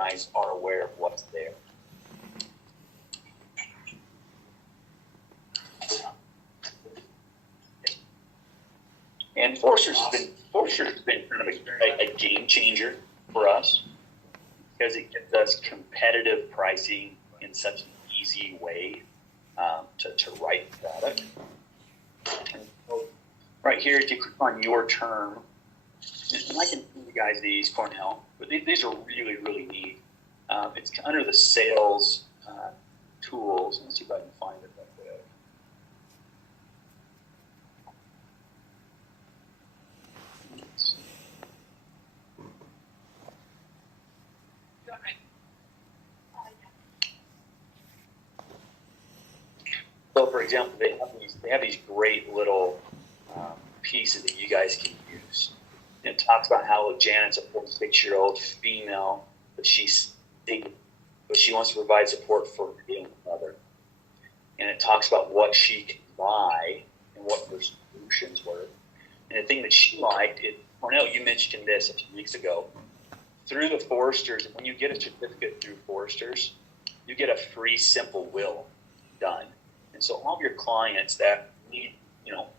guys are aware of what's there. And Forster's has been kind of a game changer for us because it gives us competitive pricing in such an easy way to write the product. And so right here, if you click on your term, and I can show you guys these, Cornell, but these are really, really neat. It's under the sales tools. Let's see if I can find it real quick. So, for example, they have these great little pieces that you guys can use. And it talks about how Janet's a 46-year-old female, but she wants to provide support for her young mother. And it talks about what she can buy and what her solutions were. And the thing that she liked, Cornell, you mentioned this a few weeks ago. Through the Foresters, when you get a certificate through Foresters, you get a free simple will done. And so all of your clients that need,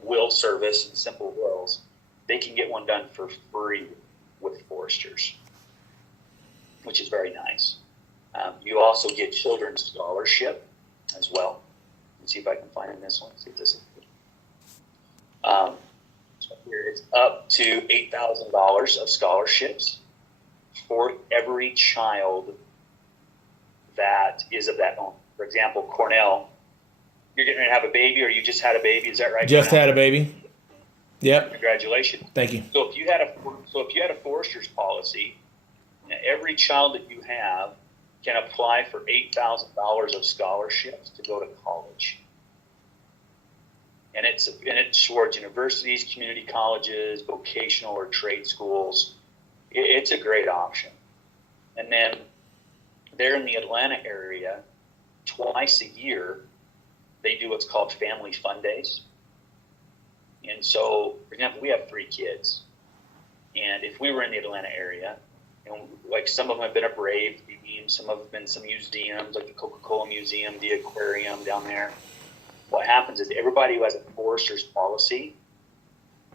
will service and simple wills, they can get one done for free with Foresters, which is very nice. You also get children's scholarship as well. Let's see if I can find this one. See if this is good. So here it's up to $8,000 of scholarships for every child that is of that owner. For example, Cornell, you're getting ready to have a baby, or you just had a baby. Is that right? Just had a baby. Yep. Congratulations. Thank you. So if you had a Forester's policy, every child that you have can apply for $8,000 of scholarships to go to college. And it's towards universities, community colleges, vocational or trade schools. It's a great option. And then there in the Atlanta area, twice a year, they do what's called Family Fun Days. And so, for example, we have 3 kids. And if we were in the Atlanta area, and like some of them have been at Brave Museum, some of them have been some museums, like the Coca-Cola Museum, the aquarium down there. What happens is everybody who has a Forester's policy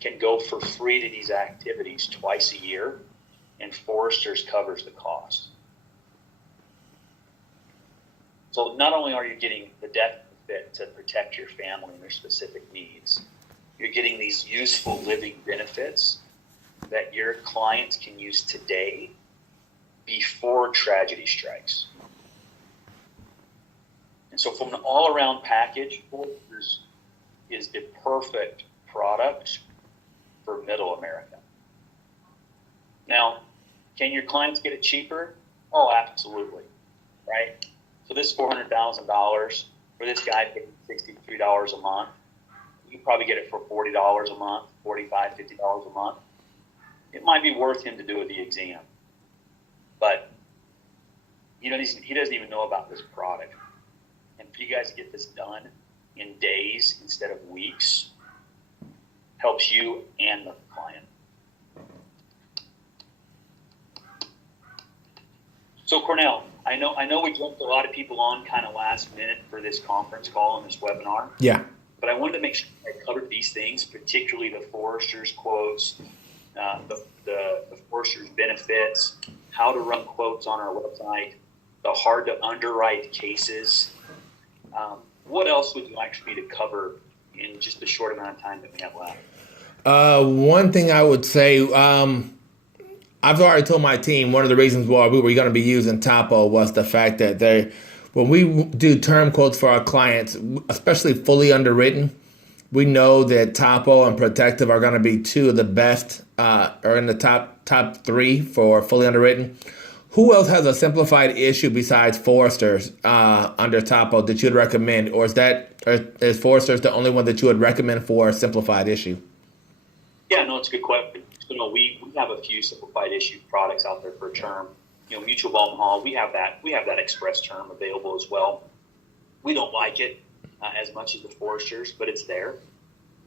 can go for free to these activities twice a year, and Forester's covers the cost. So not only are you getting the death benefit to protect your family and their specific needs, you're getting these useful living benefits that your clients can use today before tragedy strikes. And so from an all-around package, Foresters is the perfect product for middle America. Now, can your clients get it cheaper? Oh, absolutely, right? So this $400,000 for this guy paying $63 a month, you can probably get it for $40 a month, $45, $50 a month. It might be worth him to do the exam, but he doesn't even know about this product. And for you guys to get this done in days instead of weeks helps you and the client. So Cornell, I know we jumped a lot of people on kind of last minute for this conference call and this webinar. Yeah. But I wanted to make sure I covered these things, particularly the Forester's quotes, the Forester's benefits, how to run quotes on our website, the hard to underwrite cases. What else would you like for me to cover in just the short amount of time that we have left? One thing I would say, I've already told my team one of the reasons why we were going to be using TOPO was the fact that when we do term quotes for our clients, especially fully underwritten, we know that TOPO and Protective are going to be 2 of the best, or in the top 3 for fully underwritten. Who else has a simplified issue besides Foresters under TOPO that you'd recommend, or is Foresters the only one that you would recommend for a simplified issue? Yeah, no, it's a good question. We have a few simplified issue products out there for term. Mutual of Omaha, we have that express term available as well. We don't like it as much as the Foresters, but it's there.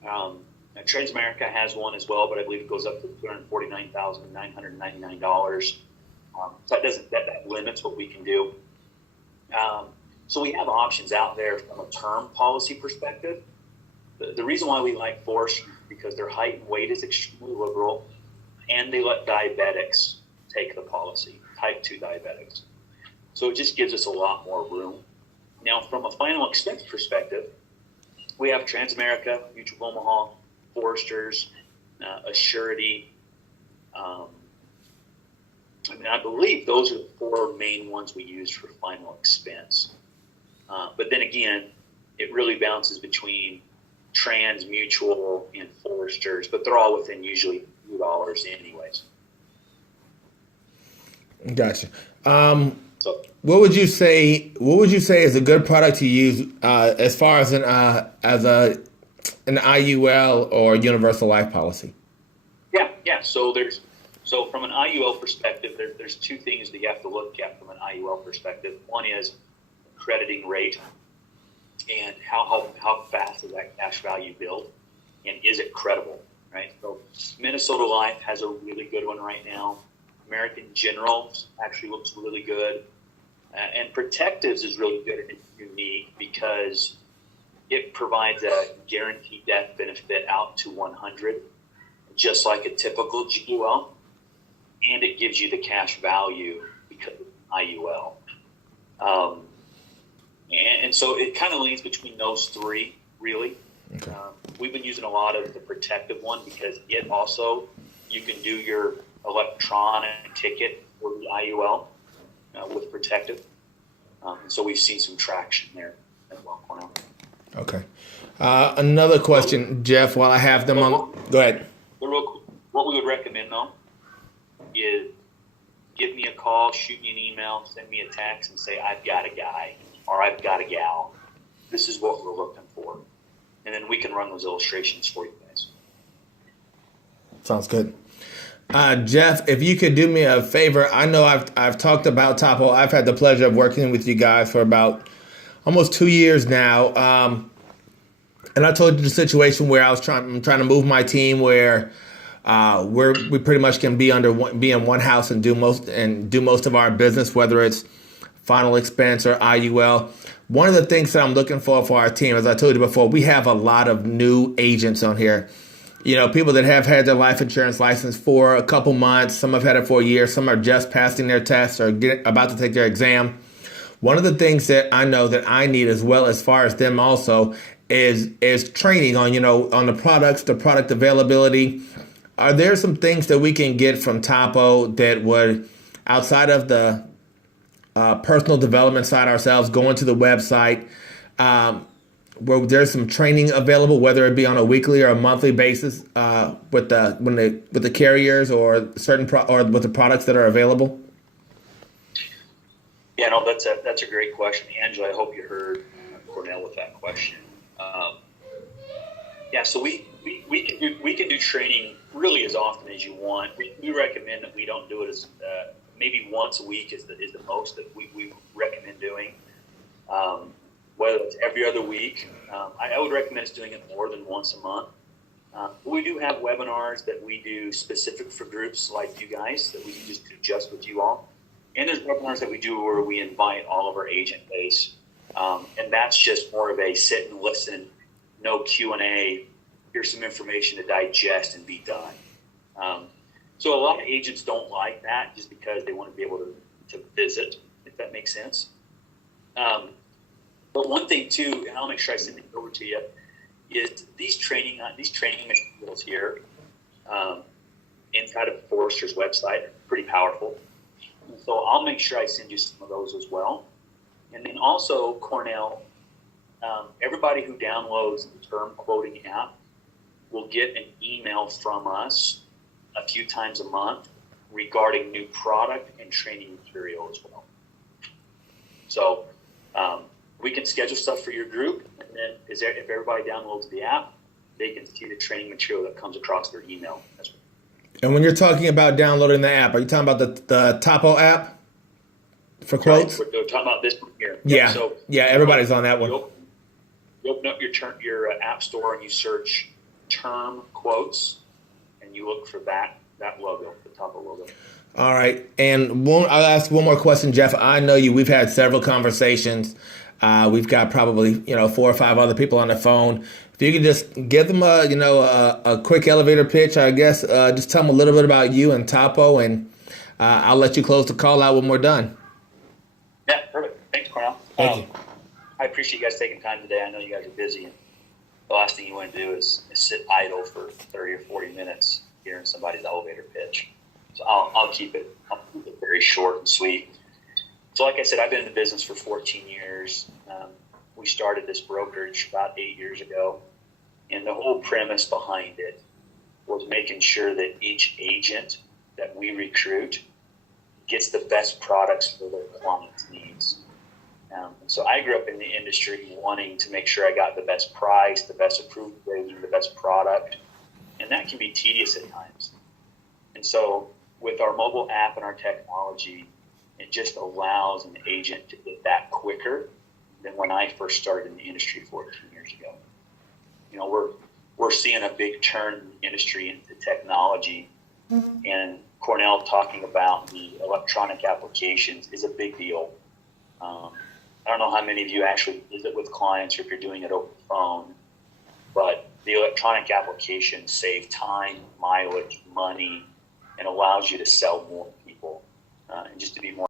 Transamerica has one as well, but I believe it goes up to $249,999. So that limits what we can do. So we have options out there from a term policy perspective. The reason why we like Force is because their height and weight is extremely liberal, and they let diabetics take the policy, type 2 diabetics. So it just gives us a lot more room. Now, from a final expense perspective, we have Transamerica, Mutual of Omaha, Foresters, Assurity. I believe those are the 4 main ones we use for final expense. But then again, it really bounces between Trans, Mutual, and Foresters, but they're all within usually $2 anyways. Gotcha. So, what would you say is a good product to use as far as an IUL or universal life policy? Yeah. So from an IUL perspective, there's 2 things that you have to look at from an IUL perspective. One is crediting rate and how fast does that cash value build, and is it credible, right? So Minnesota Life has a really good one right now. American General actually looks really good. And Protectives is really good and unique because it provides a guaranteed death benefit out to 100, just like a typical GUL, and it gives you the cash value because of IUL. And so it kind of leans between those 3, really. Okay. We've been using a lot of the Protective one because it also, you can do your electronic ticket for the IUL with Protective. So we've seen some traction there as well. Okay. Another question, Jeff, while I have them on. Go ahead. What we would recommend, though, is give me a call, shoot me an email, send me a text, and say, I've got a guy or I've got a gal. This is what we're looking for. And then we can run those illustrations for you guys. Sounds good. Jeff, if you could do me a favor, I know I've talked about TOPO. I've had the pleasure of working with you guys for about almost 2 years now. And I told you the situation where I'm trying to move my team where we pretty much can be in one house and do most of our business, whether it's final expense or IUL. One of the things that I'm looking for our team, as I told you before, we have a lot of new agents on here. You know, people that have had their life insurance license for a couple months. Some have had it for a year. Some are just passing their tests or about to take their exam. One of the things that I know that I need as well as far as them also is training on, on the products, the product availability. Are there some things that we can get from TOPO that would, outside of the personal development side ourselves, going to the website, where there's some training available, whether it be on a weekly or a monthly basis, with the carriers or or with the products that are available? Yeah, no, that's a great question, Angela. I hope you heard Cornell with that question. So we can do training really as often as you want. We recommend that we don't do it as maybe once a week is the most that we recommend doing. Whether it's every other week, I would recommend us doing it more than once a month. We do have webinars that we do specific for groups like you guys that we can just do just with you all. And there's webinars that we do where we invite all of our agent base. And that's just more of a sit and listen, no Q&A. Here's some information to digest and be done. So a lot of agents don't like that just because they want to be able to visit, if that makes sense. But one thing too, and I'll make sure I send it over to you, is these training materials here inside of Forrester's website are pretty powerful. And so I'll make sure I send you some of those as well. And then also, Cornell, everybody who downloads the term quoting app will get an email from us a few times a month regarding new product and training material as well. So we can schedule stuff for your group, and then if everybody downloads the app, they can see the training material that comes across their email as well. And when you're talking about downloading the app, are you talking about the TOPO app for quotes? Right. We're talking about this one here. Yeah, So everybody's on that one. You open up your app store and you search term quotes, and you look for that logo, the TOPO logo. All right. And I'll ask one more question, Jeff. I know you. We've had several conversations. We've got probably, 4 or 5 other people on the phone. If you could just give them a quick elevator pitch, I guess, just tell them a little bit about you and Topo, and I'll let you close the call out when we're done. Yeah, perfect. Thanks, Cornell. Thank you. I appreciate you guys taking time today. I know you guys are busy, and the last thing you want to do is sit idle for 30 or 40 minutes hearing somebody's elevator pitch. So I'll keep it very short and sweet. So like I said, I've been in the business for 14 years. We started this brokerage about 8 years ago. And the whole premise behind it was making sure that each agent that we recruit gets the best products for their clients' needs. So I grew up in the industry wanting to make sure I got the best price, the best approved rating, the best product. And that can be tedious at times. And so with our mobile app and our technology, it just allows an agent to get that quicker than when I first started in the industry 14 years ago. We're seeing a big turn in the industry into technology, and Cornell talking about the electronic applications is a big deal. I don't know how many of you actually visit with clients or if you're doing it over the phone, but the electronic applications save time, mileage, money, and allows you to sell more people and just to be more